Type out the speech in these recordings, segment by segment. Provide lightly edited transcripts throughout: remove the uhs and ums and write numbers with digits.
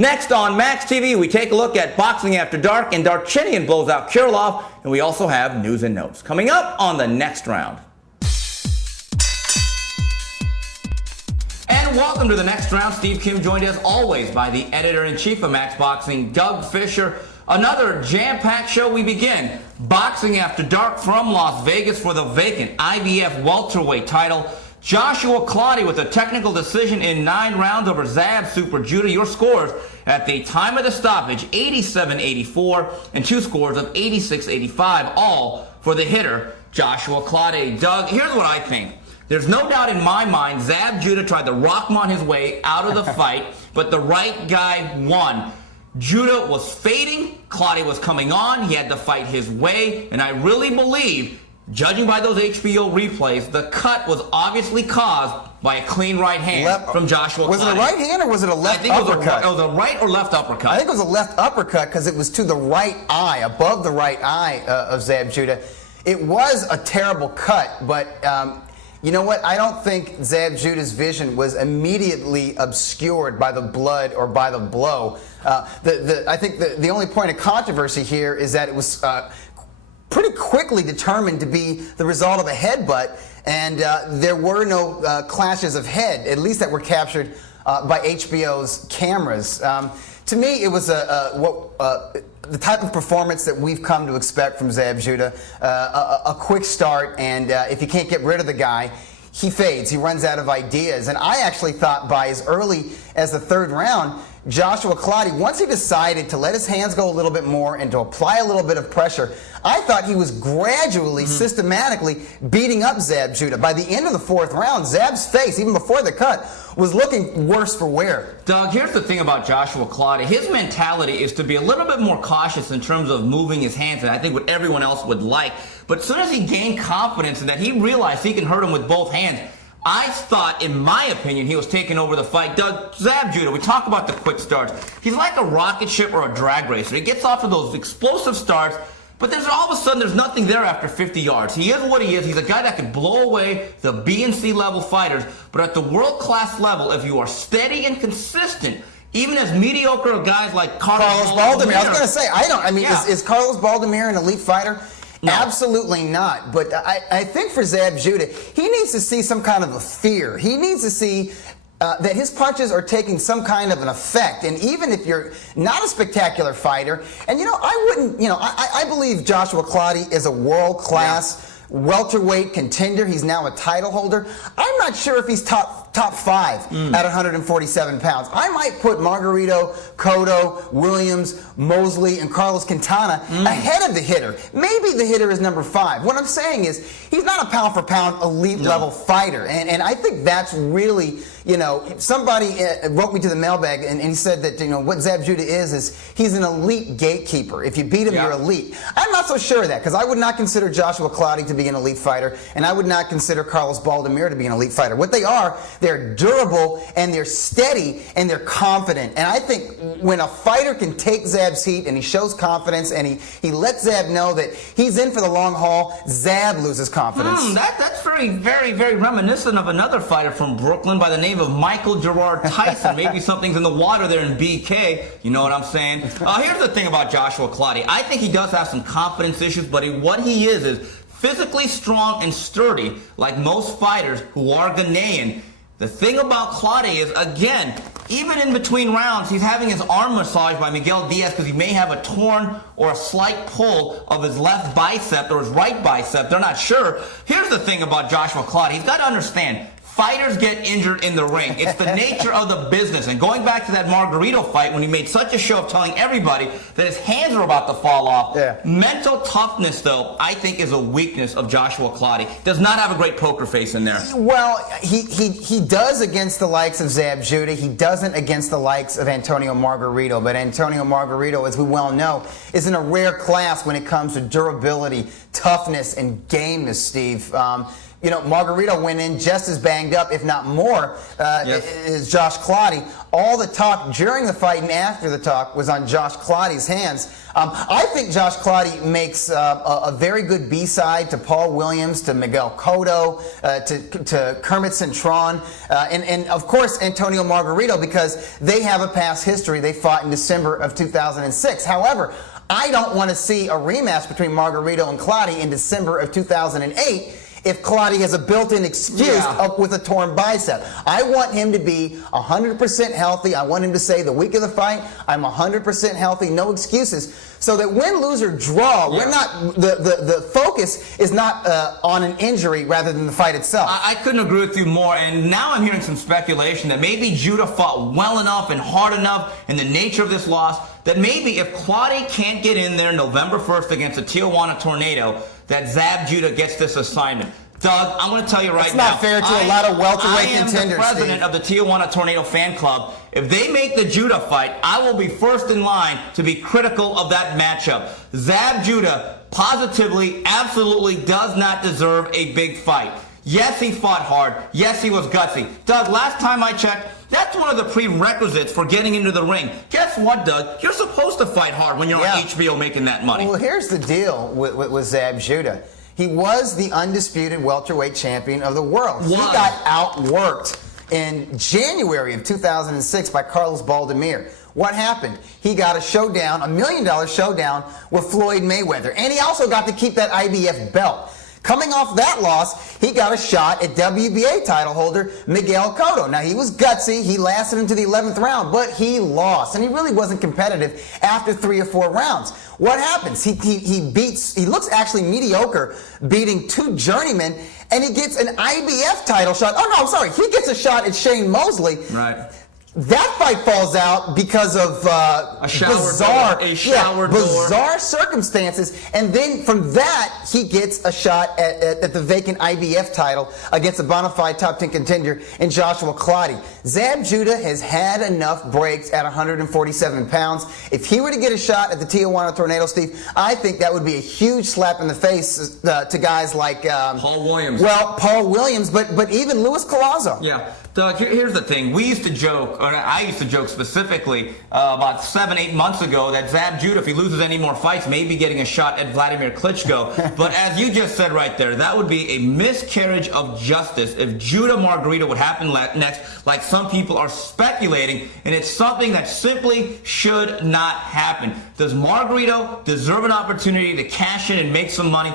Next on Max TV, we take a look at Boxing After Dark, and Darchinyan blows out Kirillov, and we also have news and notes coming up on the next round. And welcome to the next round. Steve Kim joined as always by the editor-in-chief of Max Boxing, Doug Fisher. Another jam-packed show. We begin Boxing After Dark from Las Vegas for the vacant IBF welterweight title. Joshua Clottey with a technical decision in 9 rounds over Zab Super Judah. Your scores at the time of the stoppage, 87-84, and 2 scores of 86-85, all for the hitter, Joshua Clottey. Doug, here's what I think. There's no doubt in my mind Zab Judah tried to rock him on his way out of the fight, but the right guy won. Judah was fading, Clottey was coming on, he had to fight his way, and I really believe, judging by those HBO replays, the cut was obviously caused by a clean right hand from Joshua Clottey. Was it a right hand or was it a left uppercut? It was a right or left uppercut. I think it was a left uppercut because it was to the right eye, above the right eye of Zab Judah. It was a terrible cut, but you know what? I don't think Zab Judah's vision was immediately obscured by the blood or by the blow. I think the only point of controversy here is that it was pretty quickly determined to be the result of a headbutt, and there were no clashes of head, at least that were captured by HBO's cameras. To me, it was the type of performance that we've come to expect from Zab Judah, a quick start, and if you can't get rid of the guy, he fades, he runs out of ideas. And I actually thought by as early as the 3rd round, Joshua Clottey, once he decided to let his hands go a little bit more and to apply a little bit of pressure, I thought he was gradually, systematically beating up Zab Judah. By the end of the 4th round, Zab's face, even before the cut, was looking worse for wear. Doug, here's the thing about Joshua Clottey. His mentality is to be a little bit more cautious in terms of moving his hands, and I think what everyone else would like. But as soon as he gained confidence and that he realized he can hurt him with both hands, I thought, in my opinion, he was taking over the fight. Doug, Zab Judah, we talk about the quick starts. He's like a rocket ship or a drag racer. He gets off of those explosive starts, but there's all of a sudden there's nothing there after 50 yards. He is what he is. He's a guy that can blow away the B and C level fighters, but at the world-class level, if you are steady and consistent, even as mediocre guys like Carlos Baldorio. I was going to say, is Carlos Baldorio an elite fighter? No. Absolutely not. But I think for Zab Judah, he needs to see some kind of a fear. He needs to see that his punches are taking some kind of an effect. And even if you're not a spectacular fighter, and I believe Joshua Clottey is a world-class welterweight contender. He's now a title holder. I'm not sure if he's top 5 at 147 pounds. I might put Margarito, Cotto, Williams, Mosley, and Carlos Quintana ahead of the hitter. Maybe the hitter is number 5. What I'm saying is he's not a pound-for-pound elite level fighter. And I think that's really, somebody wrote me to the mailbag and he said that, what Zab Judah is he's an elite gatekeeper. If you beat him, you're elite. I'm not so sure of that because I would not consider Joshua Clottey to be an elite fighter, and I would not consider Carlos Baldorio to be an elite fighter. What they are, they're durable, and they're steady, and they're confident. And I think when a fighter can take Zab's heat, and he shows confidence, and he lets Zab know that he's in for the long haul, Zab loses confidence. That's very, very, very reminiscent of another fighter from Brooklyn by the name of Michael Gerard Tyson. Maybe something's in the water there in BK. You know what I'm saying? Here's the thing about Joshua Clottey. I think he does have some confidence issues, but what he is physically strong and sturdy, like most fighters who are Ghanaian. The thing about Clottey is, again, even in between rounds, he's having his arm massaged by Miguel Diaz because he may have a torn or a slight pull of his left bicep or his right bicep. They're not sure. Here's the thing about Joshua Clottey. He's got to understand, fighters get injured in the ring. It's the nature of the business. And going back to that Margarito fight, when he made such a show of telling everybody that his hands were about to fall off, mental toughness, though, I think is a weakness of Joshua Clottey. Does not have a great poker face in there. Well, he does against the likes of Zab Judah. He doesn't against the likes of Antonio Margarito. But Antonio Margarito, as we well know, is in a rare class when it comes to durability, toughness, and gameness, Steve. Margarito went in just as banged up, if not more, is Josh Clottey. All the talk during the fight and after the talk was on Josh Clottey's hands. I think Josh Clottey makes a very good B-side to Paul Williams, to Miguel Cotto, to Kermit Cintron, and of course Antonio Margarito, because they have a past history. They fought in December of 2006. However, I don't want to see a rematch between Margarito and Clottey in December of 2008 if Clottey has a built-in excuse up with a torn bicep. I want him to be 100% healthy. I want him to say the week of the fight, I'm 100% healthy, no excuses. So that win, lose, or draw, we're not the focus is not on an injury rather than the fight itself. I couldn't agree with you more, and now I'm hearing some speculation that maybe Judah fought well enough and hard enough in the nature of this loss that maybe if Clottey can't get in there November 1st against the Tijuana Tornado, that Zab Judah gets this assignment. Doug, I'm going to tell you right now. It's not fair to a lot of welterweight contenders. I am the president of the Tijuana Tornado fan club. If they make the Judah fight, I will be first in line to be critical of that matchup. Zab Judah positively, absolutely does not deserve a big fight. Yes, he fought hard. Yes, he was gutsy. Doug, last time I checked, that's one of the prerequisites for getting into the ring. Guess what, Doug? You're supposed to fight hard when you're on HBO making that money. Well, here's the deal with Zab Judah. He was the undisputed welterweight champion of the world. He got outworked in January of 2006 by Carlos Baldomir. What happened? He got a showdown, $1 million showdown with Floyd Mayweather. And he also got to keep that IBF belt. Coming off that loss, he got a shot at WBA title holder Miguel Cotto. Now, he was gutsy. He lasted into the 11th round, but he lost. And he really wasn't competitive after 3 or 4 rounds. What happens? He looks actually mediocre, beating 2 journeymen, and he gets an IBF title shot. Oh, no, I'm sorry. He gets a shot at Shane Mosley. Right. That fight falls out because of bizarre circumstances, and then from that he gets a shot at the vacant IBF title against a bona fide top 10 contender in Joshua Clottey. Zab Judah has had enough breaks at 147 pounds. If he were to get a shot at the Tijuana Tornado, Steve, I think that would be a huge slap in the face to guys like Paul Williams. Well, Paul Williams, but even Luis Collazo. Yeah. Doug, here's the thing. We used to joke, or I used to joke specifically about 7-8 months ago that Zab Judah, if he loses any more fights, may be getting a shot at Vladimir Klitschko. But as you just said right there, that would be a miscarriage of justice if Judah Margarito would happen next, like some people are speculating, and it's something that simply should not happen. Does Margarito deserve an opportunity to cash in and make some money?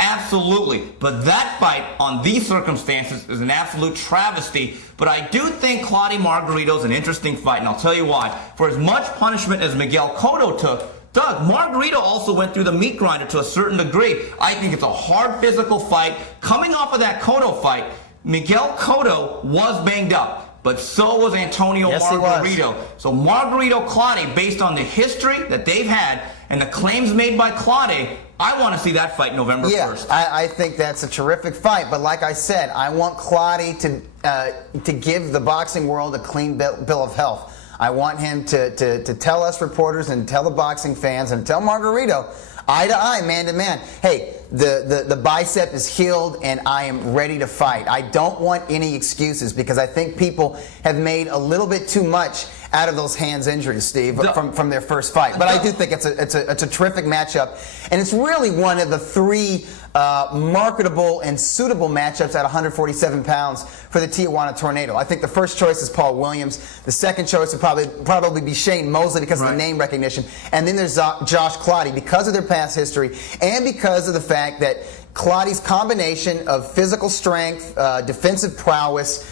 Absolutely. But that fight on these circumstances is an absolute travesty. But I do think Claudia Margarito is an interesting fight, and I'll tell you why. For as much punishment as Miguel Cotto took, Doug, Margarito also went through the meat grinder to a certain degree. I think it's a hard physical fight. Coming off of that Cotto fight, Miguel Cotto was banged up, but so was Antonio Margarito. So Margarito Clottey, based on the history that they've had and the claims made by Clottey, I want to see that fight November 1st. I think that's a terrific fight. But like I said, I want Clottey to give the boxing world a clean bill of health. I want him to tell us reporters and tell the boxing fans and tell Margarito, eye to eye, man to man, hey, the bicep is healed and I am ready to fight. I don't want any excuses because I think people have made a little bit too much out of those hands injuries, Steve, from their first fight. But I do think it's a terrific matchup, and it's really one of the 3 marketable and suitable matchups at 147 pounds for the Tijuana Tornado. I think the first choice is Paul Williams. The second choice would probably be Shane Mosley because of the name recognition. And then there's Josh Clottey because of their past history and because of the fact that Clottey's combination of physical strength, defensive prowess,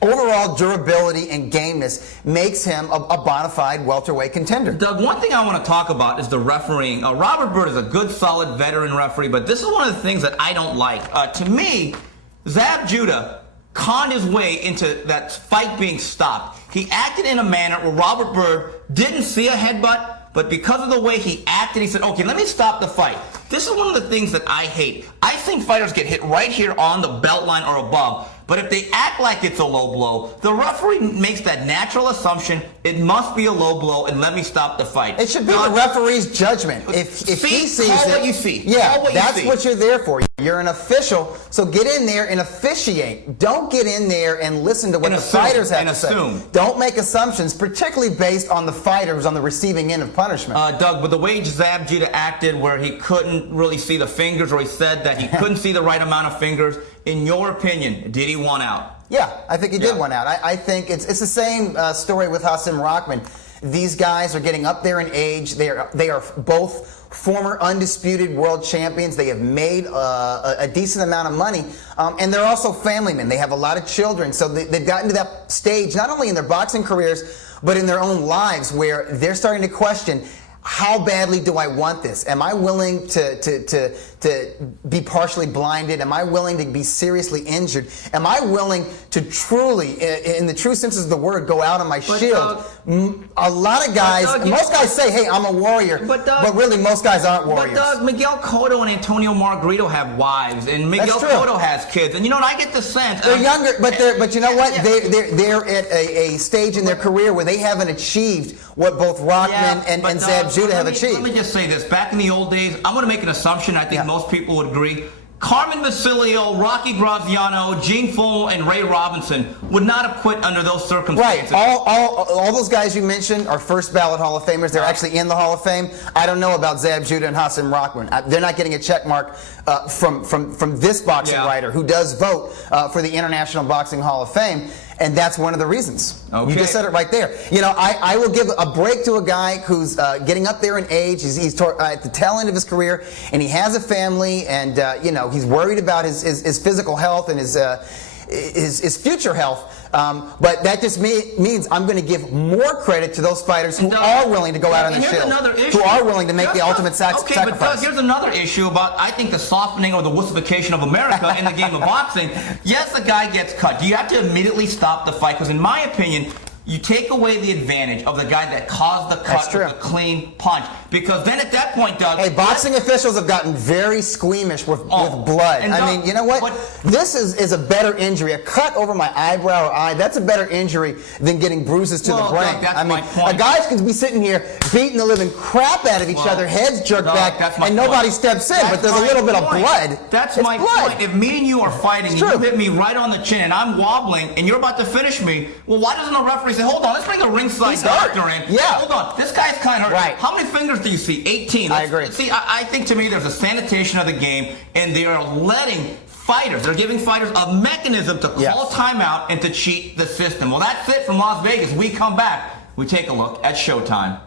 overall durability and gameness makes him a bona fide welterweight contender. Doug, one thing I want to talk about is the refereeing. Robert Byrd is a good, solid veteran referee, but this is one of the things that I don't like. To me, Zab Judah conned his way into that fight being stopped. He acted in a manner where Robert Byrd didn't see a headbutt, but because of the way he acted, he said, okay, let me stop the fight. This is one of the things that I hate. I've seen fighters get hit right here on the belt line or above, but if they act like it's a low blow, the referee makes that natural assumption, it must be a low blow, and let me stop the fight. It should be the referee's judgment. If he sees call it, what you see. Yeah, that's what you're there for. You're an official, so get in there and officiate. Don't get in there and listen to what the fighters have to say. Don't make assumptions, particularly based on the fighters on the receiving end of punishment. Doug, but the way Zab Judah acted, where he couldn't really see the fingers, or he said that he couldn't see the right amount of fingers, in your opinion, did he want out? Yeah, I think he did want out. I think it's the same story with Hasim Rahman. These guys are getting up there in age. They are both former undisputed world champions. They have made a decent amount of money, and they're also family men. They have a lot of children, so they've gotten to that stage, not only in their boxing careers, but in their own lives, where they're starting to question, how badly do I want this? Am I willing to be partially blinded? Am I willing to be seriously injured? Am I willing to truly, in the true sense of the word, go out on my shield? A lot of guys, most guys say, hey, I'm a warrior, but really most guys aren't warriors. But Doug, Miguel Cotto and Antonio Margarito have wives, and Miguel Cotto has kids, and you know what, I get the sense. They're younger, but you know what? They're at a stage in their career where they haven't achieved what both Rahman and Zab Judah have achieved. Let me just say this. Back in the old days, I'm going to make an assumption. I think most people would agree. Carmen Basilio, Rocky Graziano, Gene Full, and Ray Robinson would not have quit under those circumstances. Right. All those guys you mentioned are first ballot Hall of Famers. They're actually in the Hall of Fame. I don't know about Zab Judah and Hasim Rahman. They're not getting a check mark from this boxing writer who does vote for the International Boxing Hall of Fame. And that's one of the reasons. Okay. You just said it right there. You know, I will give a break to a guy who's getting up there in age. He's at the tail end of his career, and he has a family, and you know, he's worried about his physical health and his future health. But that just means I'm going to give more credit to those fighters who are willing to go out on the shield, who are willing to make the ultimate sacrifice. Okay, but Doug, here's another issue about, I think, the softening or the wussification of America in the game of boxing. Yes, the guy gets cut. Do you have to immediately stop the fight? Because in my opinion, you take away the advantage of the guy that caused the cut with a clean punch. Because then at that point, Doug... Hey, boxing officials have gotten very squeamish with blood. I mean, you know what? This is a better injury. A cut over my eyebrow or eye, that's a better injury than getting bruises to the brain. Doug, I mean, a guys can be sitting here beating the living crap out of each other, heads jerked back, and nobody steps in, but there's a little bit of blood. That's my point. If me and you are fighting and you hit me right on the chin and I'm wobbling and you're about to finish me, well, why doesn't a referee say, hold on, let's bring a ringside doctor in. Yeah. Hold on, this guy's kind of hurt. Right. How many fingers do you see? 18. I agree. See, I think to me there's a sanitation of the game, and they are letting fighters, they're giving fighters a mechanism to call timeout and to cheat the system. Well, that's it from Las Vegas. We come back, we take a look at Showtime.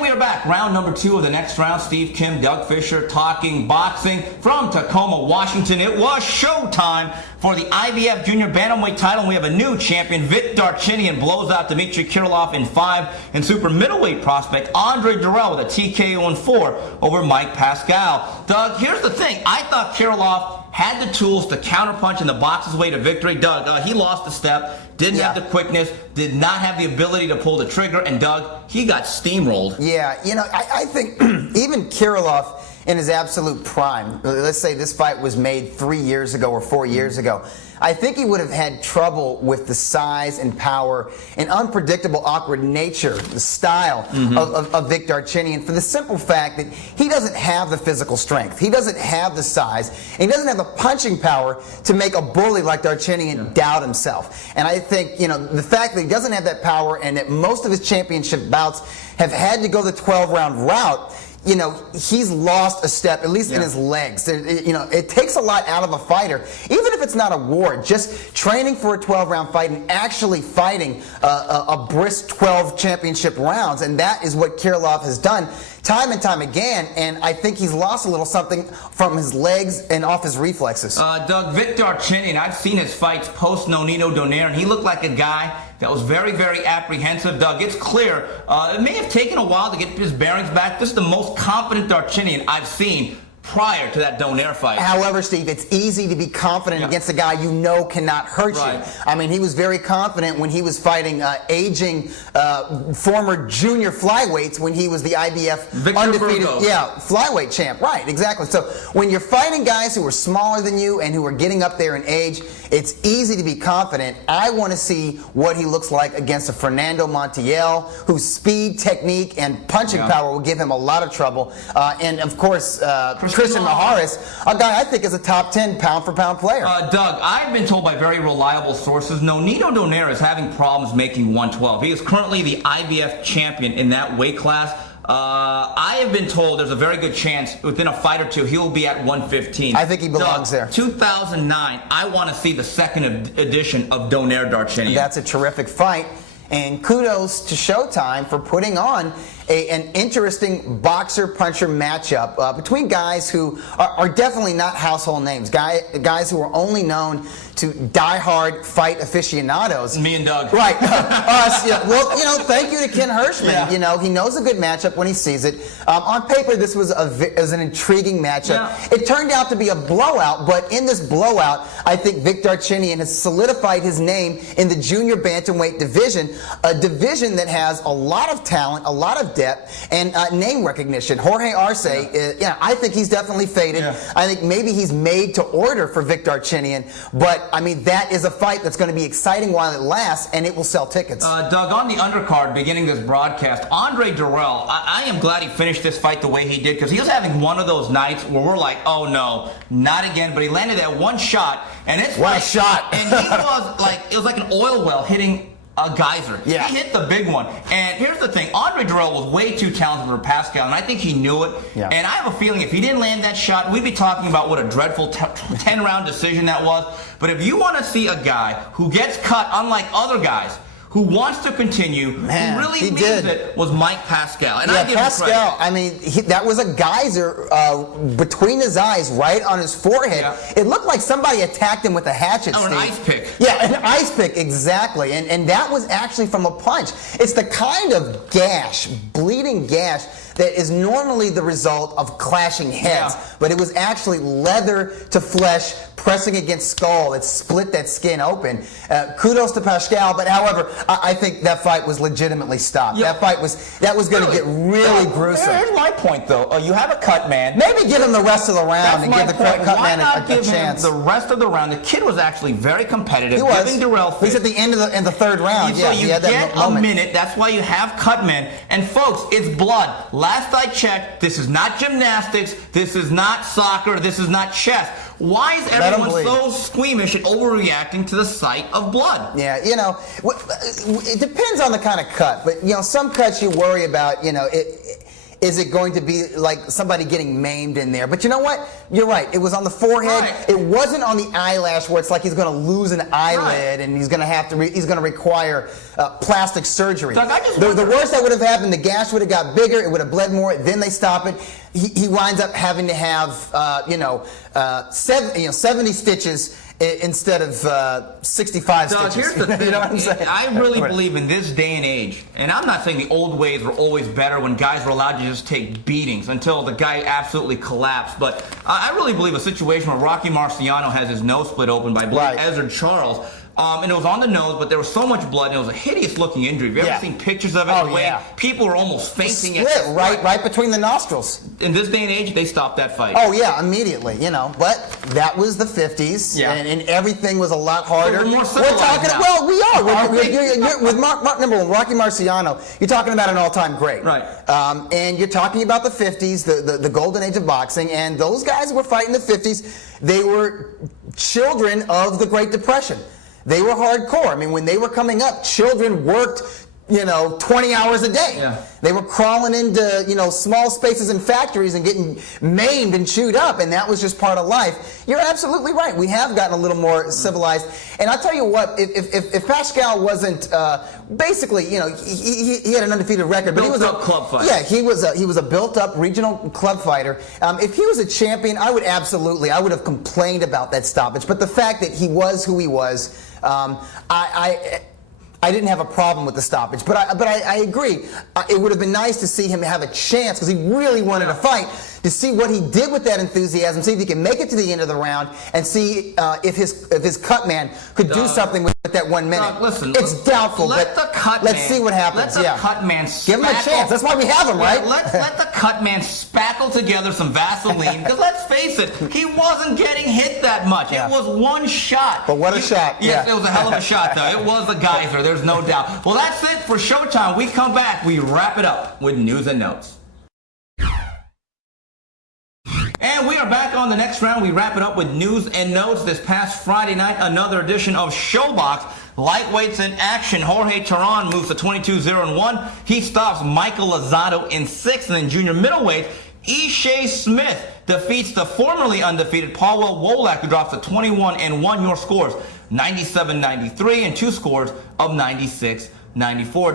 We are back. Round number 2 of the next round. Steve Kim, Doug Fisher talking boxing from Tacoma, Washington. It was showtime for the IBF Junior Bantamweight title. We have a new champion. Vit Darchinyan blows out Dmitry Kirillov in 5. And super middleweight prospect Andre Dirrell with a TKO in 4 over Mike Pascal. Doug, here's the thing. I thought Kirillov had the tools to counterpunch in the box's way to victory. Doug, he lost a step, didn't have the quickness, did not have the ability to pull the trigger, and Doug, he got steamrolled. Yeah, you know, I think even Kirillov in his absolute prime, let's say this fight was made 3 years ago or 4 years ago, I think he would have had trouble with the size and power and unpredictable, awkward nature, the style of Vit Darchinyan, for the simple fact that he doesn't have the physical strength. He doesn't have the size. And he doesn't have the punching power to make a bully like Darchinyan doubt himself. And I think, you know, the fact that he doesn't have that power and that most of his championship bouts have had to go the 12-round route, you know, he's lost a step, at least in his legs. You know, it takes a lot out of a fighter, even if it's not a war, just training for a 12-round fight and actually fighting a brisk 12 championship rounds. And that is what Kirillov has done time and time again, and I think he's lost a little something from his legs and off his reflexes. Doug, Vit Darchinyan, I've seen his fights post Nonino Donaire, and he looked like a guy that was very, very apprehensive. Doug, it's clear. It may have taken a while to get his bearings back. This is the most confident Darchinyan I've seen prior to that Donaire fight. However, Steve, it's easy to be confident against a guy you know cannot hurt you. I mean, he was very confident when he was fighting aging former junior flyweights when he was the IBF undefeated flyweight champ. Right, exactly. So when you're fighting guys who are smaller than you and who are getting up there in age, It's easy to be confident. I want to see what he looks like against a Fernando Montiel, whose speed, technique, and punching power will give him a lot of trouble. And of course, Christian Maharis, a guy I think is a top 10 pound-for-pound player. Doug, I've been told by very reliable sources, Nonito Donaire is having problems making 112. He is currently the IBF champion in that weight class. I have been told there's a very good chance within a fight or two he'll be at 115. I think he belongs there. 2009, I want to see the second edition of Donaire Darchinyan. That's a terrific fight. And kudos to Showtime for putting on an interesting boxer-puncher matchup between guys who are definitely not household names, guys who are only known to die-hard fight aficionados. Me and Doug. Right. Us. Yeah. Well, thank you to Ken Hirschman. Yeah. He knows a good matchup when he sees it. On paper, this was an intriguing matchup. Yeah. It turned out to be a blowout, but in this blowout, I think Vic Darchinyan has solidified his name in the junior bantamweight division, a division that has a lot of talent, a lot of depth, and name recognition. Jorge Arce, I think he's definitely faded. Yeah. I think maybe he's made to order for Vic Darchinyan, but I mean, that is a fight that's going to be exciting while it lasts, and it will sell tickets. Doug, on the undercard, beginning this broadcast, Andre Dirrell, I am glad he finished this fight the way he did, because he was having one of those nights where we're like, oh no, not again, but he landed that one shot, and it's what a shot. And he was like, it was like an oil well hitting a geyser. Yeah. He hit the big one. And here's the thing, Andre Dirrell was way too talented for Pascal, and I think he knew it. Yeah. And I have a feeling if he didn't land that shot, we'd be talking about what a dreadful 10-round decision that was. But if you want to see a guy who gets cut, unlike other guys, who wants to continue, who really means it, was Mike Pascal. And I give Pascal, him credit. I mean, that was a geyser between his eyes, right on his forehead. Yeah. It looked like somebody attacked him with a hatchet, Steve. An ice pick. Yeah, an ice pick, exactly. And that was actually from a punch. It's the kind of gash, bleeding gash, that is normally the result of clashing heads. Yeah. But it was actually leather to flesh pressing against skull that split that skin open. Kudos to Pascal, but however, I think that fight was legitimately stopped. Yeah. That was going to get really gruesome. Here's my point, though. You have a cut man. Maybe give him the rest of the round and give the cut man a chance. Him the rest of the round? The kid was actually very competitive. He was. Giving Dirrell He's at the end of the third round. So you get a minute. That's why you have cut men. And folks, it's blood. Last I checked, this is not gymnastics. This is not soccer. This is not chess. Why is everyone so squeamish and overreacting to the sight of blood? Yeah, it depends on the kind of cut, but some cuts you worry about, is it going to be like somebody getting maimed in there? But you know what? You're right. It was on the forehead. Right. It wasn't on the eyelash where it's like he's going to lose an eyelid and he's going to require plastic surgery. Doug, the worst that would have happened, the gash would have got bigger. It would have bled more. Then they stop it. He winds up having to have 70 stitches instead of 65 Doug, stitches. Here's the thing. You know what I'm saying? I really believe in this day and age, and I'm not saying the old ways were always better when guys were allowed to just take beatings until the guy absolutely collapsed, but I really believe a situation where Rocky Marciano has his nose split open by Ezra Charles, and it was on the nose, but there was so much blood, and it was a hideous-looking injury. Have you ever seen pictures of it? People were almost fainting. Split right between the nostrils. In this day and age, they stopped that fight. Oh, yeah, immediately, But that was the 50s, and everything was a lot harder. We're talking, well, we are. With number one, Rocky Marciano, you're talking about an all-time great. Right. And you're talking about the 50s, the golden age of boxing, and those guys who were fighting in the 50s, they were children of the Great Depression. They were hardcore. I mean, when they were coming up, children worked, 20 hours a day. Yeah. They were crawling into, small spaces in factories and getting maimed and chewed up, and that was just part of life. You're absolutely right. We have gotten a little more civilized. And I'll tell you what, if Pascal wasn't, basically, he had an undefeated record, but he was a club fighter. Yeah, he was a built-up regional club fighter. If he was a champion, I would have complained about that stoppage. But the fact that he was who he was, I didn't have a problem with the stoppage, but I agree. It would have been nice to see him have a chance because he really wanted to fight to see what he did with that enthusiasm, see if he can make it to the end of the round, and see if his cut man could do something with that 1 minute. Listen, it's doubtful, but let's see what happens. Let the cut man give him a chance. That's why we have him, right? Let the cut man spackle together some Vaseline, because let's face it, he wasn't getting hit that much. It was one shot. But what a shot. Yes, it was a hell of a shot, though. It was a geyser, there's no doubt. Well, that's it for Showtime. We come back, we wrap it up with news and notes. And we are back on the next round. We wrap it up with news and notes. This past Friday night, another edition of Showbox. Lightweights in action. Jorge Terán moves to 22-0-1. He stops Michael Lozado in 6th. And then junior middleweight, Ishe Smith defeats the formerly undefeated Paul Wolak, who drops to 21-1. Your scores, 97-93 and 2 scores of 96-94.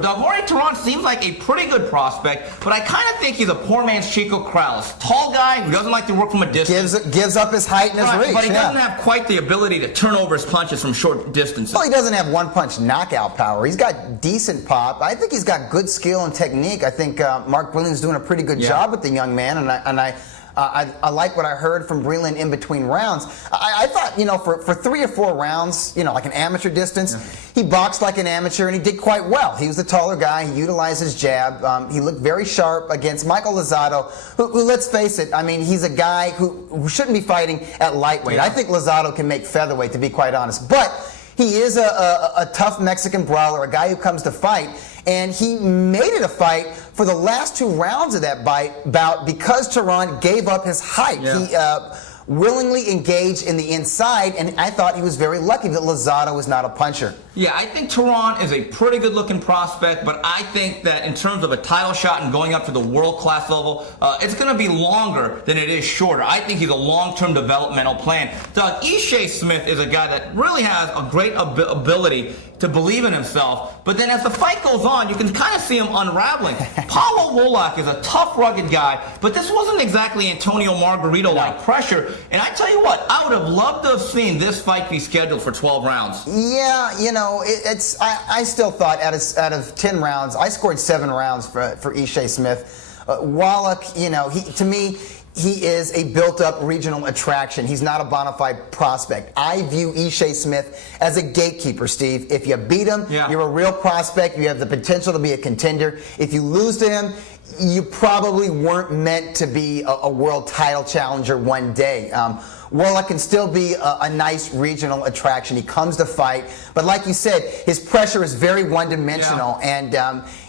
Doug, Jorge Terán seems like a pretty good prospect, but I kind of think he's a poor man's Chico Corrales. Tall guy who doesn't like to work from a distance. Gives up his height and his reach. But he doesn't have quite the ability to turn over his punches from short distances. Well, he doesn't have one-punch knockout power. He's got decent pop. I think he's got good skill and technique. I think Mark Breland's doing a pretty good job with the young man, and I like what I heard from Breland in between rounds. I thought, for 3 or 4 rounds, like an amateur distance, he boxed like an amateur, and he did quite well. He was the taller guy. He utilized his jab. He looked very sharp against Michael Lozado, who let's face it, I mean, he's a guy who shouldn't be fighting at lightweight. I think Lozado can make featherweight, to be quite honest. But he is a tough Mexican brawler, a guy who comes to fight. And he made it a fight for the last 2 rounds of that bout because Terán gave up his height. He willingly engaged in the inside, and I thought he was very lucky that Lozado was not a puncher. Yeah, I think Terán is a pretty good-looking prospect, but I think that in terms of a title shot and going up to the world-class level, it's going to be longer than it is shorter. I think he's a long-term developmental plan. Doug, Ishe Smith is a guy that really has a great ability to believe in himself, but then as the fight goes on, you can kind of see him unraveling. Paulo Wolak is a tough, rugged guy, but this wasn't exactly Antonio Margarito-like pressure, and I tell you what, I would have loved to have seen this fight be scheduled for 12 rounds. Yeah, I still thought out of 10 rounds, I scored 7 rounds for Ishe Smith. Wallach, to me, he is a built-up regional attraction. He's not a bona fide prospect. I view Ishe Smith as a gatekeeper, Steve. If you beat him, you're a real prospect. You have the potential to be a contender. If you lose to him, you probably weren't meant to be a world title challenger one day. Wallach can still be a nice regional attraction. He comes to fight, but like you said, his pressure is very one-dimensional, and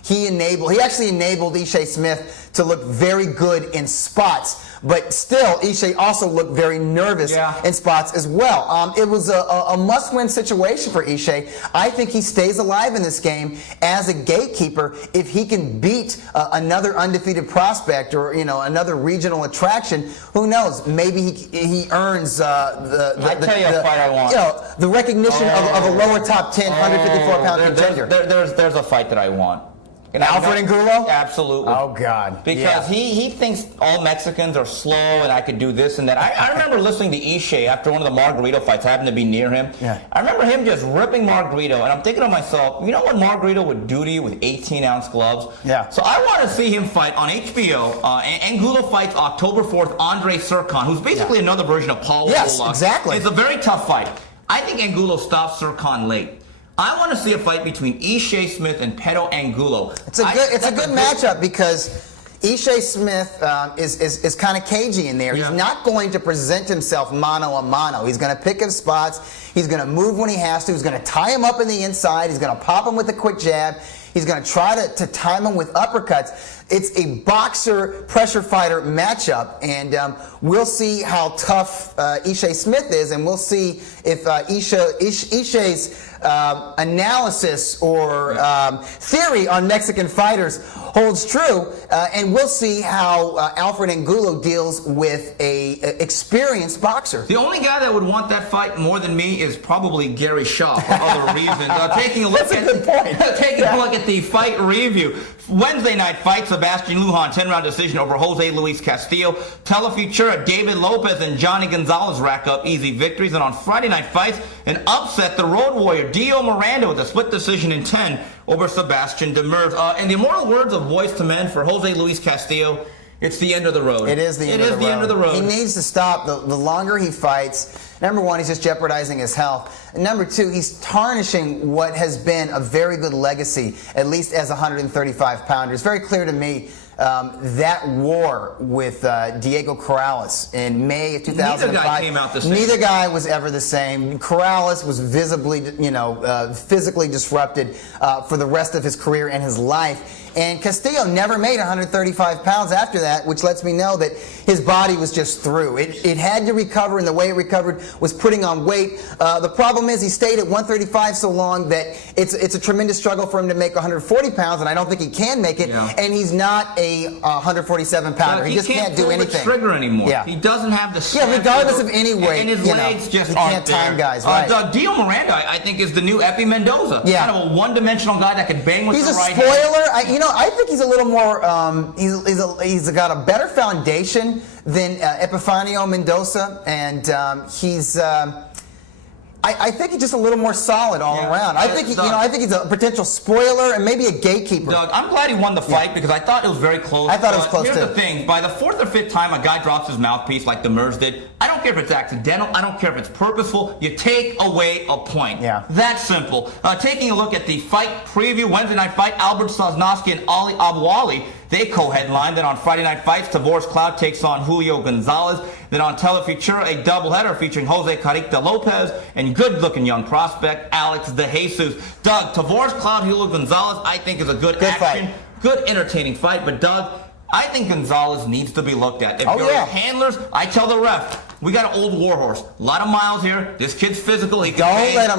he actually enabled Ishe Smith to look very good in spots. But still, Ishe also looked very nervous in spots as well. It was a must-win situation for Ishe. I think he stays alive in this game as a gatekeeper if he can beat another undefeated prospect or another regional attraction. Who knows? Maybe he earns the recognition of a lower top 10 154-pound contender. There's a fight that I want. Alfred Angulo? Absolutely. Oh, God. Because he thinks all Mexicans are slow and I could do this and that. I remember listening to Ishe after one of the Margarito fights. I happened to be near him. I remember him just ripping Margarito, and I'm thinking to myself, you know what Margarito would do to you with 18-ounce gloves? So I want to see him fight on HBO. Angulo fights October 4th Andre Serkan, who's basically another version of Paul Wolak. Exactly. It's a very tough fight. I think Angulo stops Serkan late. I want to see a fight between Ishe Smith and Pedro Angulo. It's a good matchup because Ishe Smith is kind of cagey in there. He's not going to present himself mano a mano. He's going to pick his spots. He's going to move when he has to. He's going to tie him up in the inside. He's going to pop him with a quick jab. He's going to try to time him with uppercuts. It's a boxer pressure fighter matchup, and we'll see how tough Ishe Smith is, and we'll see if Ishe's analysis or theory on Mexican fighters holds true, and we'll see how Alfred Angulo deals with a experienced boxer. The only guy that would want that fight more than me is probably Gary Shaw for other reasons. Taking a look a look at the fight review. Wednesday night fight, Sebastian Lujan, 10-round decision over Jose Luis Castillo. Telefutura, David Lopez and Johnny Gonzalez rack up easy victories. And on Friday night fights, an upset, the Road Warrior, Dio Miranda with a split decision in 10 over Sebastian Demers. In the immortal words of Boys to Men, for Jose Luis Castillo, it's the end of the road. It is the end of the road. It is the end of the road. He needs to stop. The longer he fights, number one, he's just jeopardizing his health. And number two, he's tarnishing what has been a very good legacy, at least as a 135-pounder. It's very clear to me that war with Diego Corrales in May of 2005. Neither guy came out the same. Neither guy was ever the same. Corrales was visibly, physically disrupted for the rest of his career and his life. And Castillo never made 135 pounds after that, which lets me know that his body was just through. It had to recover, and the way it recovered was putting on weight. The problem is he stayed at 135 so long that it's a tremendous struggle for him to make 140 pounds, and I don't think he can make it. Yeah. And he's not a 147 pounder. He just can't do anything. He can't pull the trigger anymore. Yeah. He doesn't have the regardless of any weight. And his legs just aren't there. Time guys, right? Dio Miranda, I think, is the new Epi Mendoza. Yeah. Kind of a one-dimensional guy that can bang with the right hand. He's a spoiler. I think he's a little more. He's got a better foundation than Epifanio Mendoza, and he's. I think he's just a little more solid all around. I think he's a potential spoiler and maybe a gatekeeper. Doug, I'm glad he won the fight because I thought it was very close. I thought it was close too. Here's the thing: by the fourth or fifth time a guy drops his mouthpiece like Demers did, I don't care if it's accidental. I don't care if it's purposeful. You take away a point. Yeah. That's simple. Taking a look at the fight preview, Wednesday night fight: Albert Sosnowski and Ali Abouali. They co-headlined. Then on Friday Night Fights, Tavoris Cloud takes on Julio Gonzalez. Then on Telefutura, a doubleheader featuring Jose Carita Lopez and good-looking young prospect Alex De Jesus. Doug, Tavoris Cloud, Julio Gonzalez, I think is a good action, good entertaining fight. But Doug, I think Gonzalez needs to be looked at. If you're handlers, I tell the ref, we got an old warhorse. A lot of miles here. This kid's physical. He don't let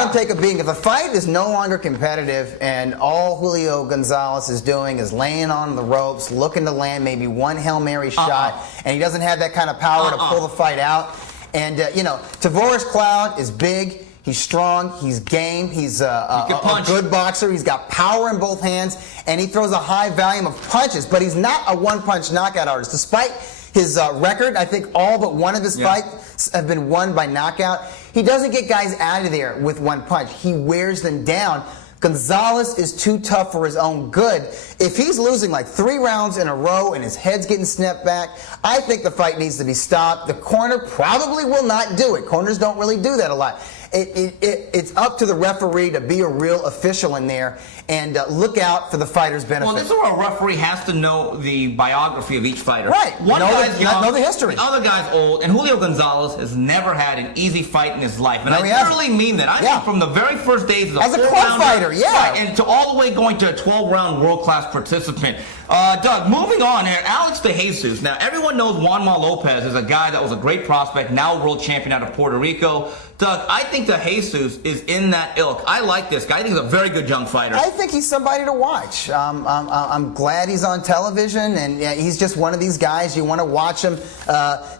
him take a beating. If the fight is no longer competitive and all Julio Gonzalez is doing is laying on the ropes, looking to land maybe one Hail Mary shot, and he doesn't have that kind of power to pull the fight out. And, Tavoris Cloud is big. He's strong. He's game. He's a good boxer. He's got power in both hands, and he throws a high volume of punches. But he's not a one-punch knockout artist. Despite his record, I think all but one of his fights have been won by knockout. He doesn't get guys out of there with one punch. He wears them down. Gonzalez is too tough for his own good. If he's losing like 3 rounds in a row and his head's getting snapped back, I think the fight needs to be stopped. The corner probably will not do it. Corners don't really do that a lot. It's up to the referee to be a real official in there and look out for the fighter's benefit. Well, this is where a referee has to know the biography of each fighter. Right. One guy's young, know the history. The other guy's old, and Julio Gonzalez has never had an easy fight in his life. And I literally mean that. I think from the very first days as a club fighter, right, and to all the way going to a 12-round world-class participant. Doug, moving on here, Alex De Jesus. Now, everyone knows Juanma Lopez is a guy that was a great prospect, now world champion out of Puerto Rico. Doug, I think De Jesus is in that ilk. I like this guy. I think he's a very good young fighter. I think he's somebody to watch. I'm glad he's on television, and he's just one of these guys. You want to watch him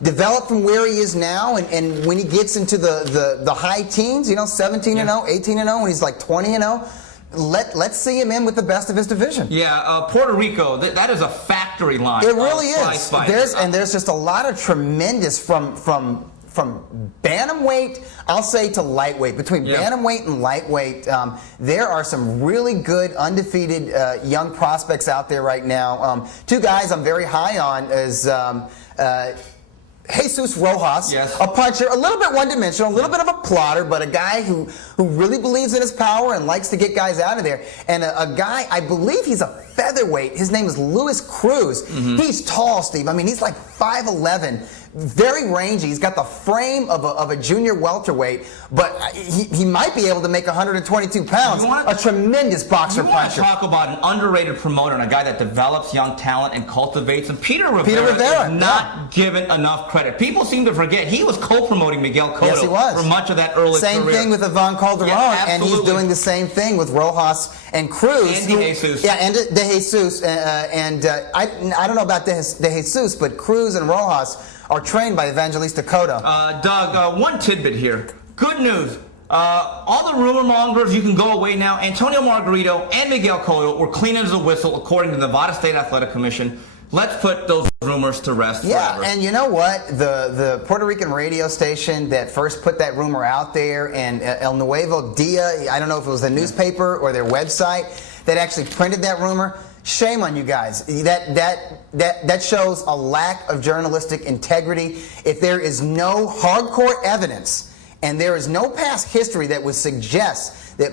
develop from where he is now, and when he gets into the high teens, 17-0, 18-0, when he's like 20-0, let's see him in with the best of his division. Yeah, Puerto Rico, that is a factory line. It really is. There's just a lot of tremendous from bantamweight, I'll say, to lightweight. Between bantamweight and lightweight, there are some really good undefeated young prospects out there right now. 2 guys I'm very high on is Jesus Rojas, a puncher, a little bit one-dimensional, a little bit of a plotter, but a guy who really believes in his power and likes to get guys out of there. And a guy, I believe he's a featherweight. His name is Luis Cruz. He's tall, Steve. I mean, he's like 5'11", very rangy. He's got the frame of a junior welterweight, but he might be able to make 122 pounds. A tremendous boxer puncher. You want to talk about an underrated promoter and a guy that develops young talent and cultivates, and Peter Rivera is not given enough credit. People seem to forget he was co-promoting Miguel Cotto for much of that early career. Same thing with Ivan Calderon, and he's doing the same thing with Rojas and Cruz. And De Jesus. Yeah, and De Jesus. I don't know about De Jesus, but Cruz and Rojas are trained by Evangelista Cotto. Doug, one tidbit here. Good news. All the rumor mongers, you can go away now. Antonio Margarito and Miguel Cotto were clean as a whistle, according to the Nevada State Athletic Commission. Let's put those rumors to rest forever. And you know what? The Puerto Rican radio station that first put that rumor out there, and El Nuevo Dia, I don't know if it was the newspaper or their website that actually printed that rumor, Shame on you guys. That shows a lack of journalistic integrity. If there is no hardcore evidence and there is no past history that would suggest that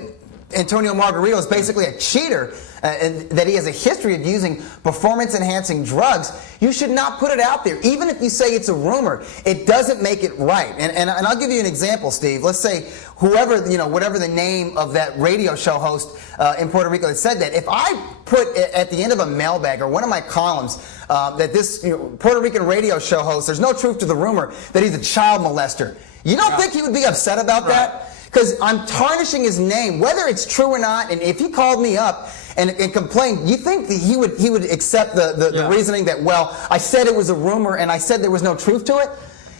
Antonio Margarito is basically a cheater and that he has a history of using performance-enhancing drugs, you should not put it out there. Even if you say it's a rumor, it doesn't make it right. And I'll give you an example, Steve. Let's say whoever, whatever the name of that radio show host in Puerto Rico that said that, if I put at the end of a mailbag or one of my columns that this Puerto Rican radio show host, there's no truth to the rumor that he's a child molester, you don't think he would be upset about that? Because I'm tarnishing his name, whether it's true or not. And if he called me up and complained, you think that he would accept the reasoning that, well, I said it was a rumor and I said there was no truth to it?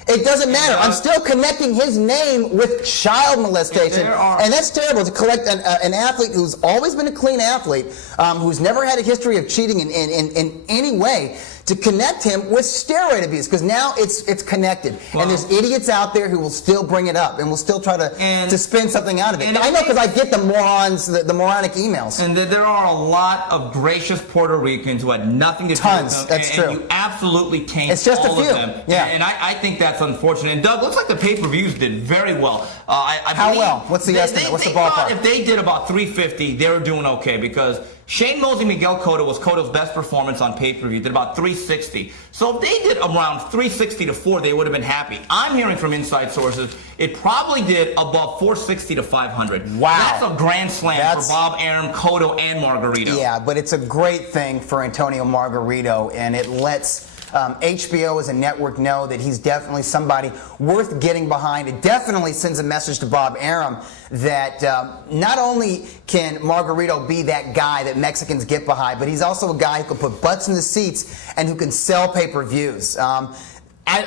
It doesn't matter. I'm still connecting his name with child molestation. And that's terrible to collect an athlete who's always been a clean athlete, who's never had a history of cheating in any way, to connect him with steroid abuse, because now it's connected. Wow. And there's idiots out there who will still bring it up and will still try to spin something out of it. I know, because I get the moronic emails. And there are a lot of gracious Puerto Ricans who had nothing to do with them. That's true. And you absolutely taint it's just all a few. of them. Yeah. And I think that's unfortunate. And Doug, looks like the pay-per-views did very well. How well? What's the estimate? What's the ballpark? If they did about 350, they were doing okay, because Shane Mosley Miguel Cotto was Cotto's best performance on pay-per-view, did about 360. So if they did around 360 to 4, they would have been happy. I'm hearing from inside sources it probably did above 460 to 500. Wow. That's a grand slam for Bob Arum, Cotto, and Margarito. Yeah, but it's a great thing for Antonio Margarito, and it lets HBO as a network know that he's definitely somebody worth getting behind. It definitely sends a message to Bob Arum that not only can Margarito be that guy that Mexicans get behind, but he's also a guy who can put butts in the seats and who can sell pay-per-views.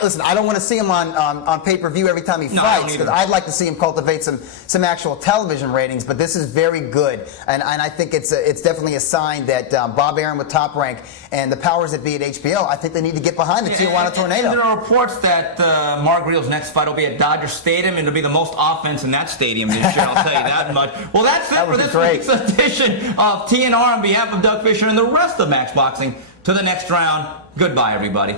Listen, I don't want to see him on pay-per-view every time he fights, because I'd like to see him cultivate some actual television ratings, but this is very good. And I think it's definitely a sign that Bob Arum with Top Rank and the powers that be at HBO, I think they need to get behind the Tijuana Tornado. And there are reports that Margarito's next fight will be at Dodger Stadium, and it'll be the most offense in that stadium this year, I'll tell you that much. Well, that's it for this week's edition of TNR. On behalf of Doug Fisher and the rest of Max Boxing, to the next round, goodbye, everybody.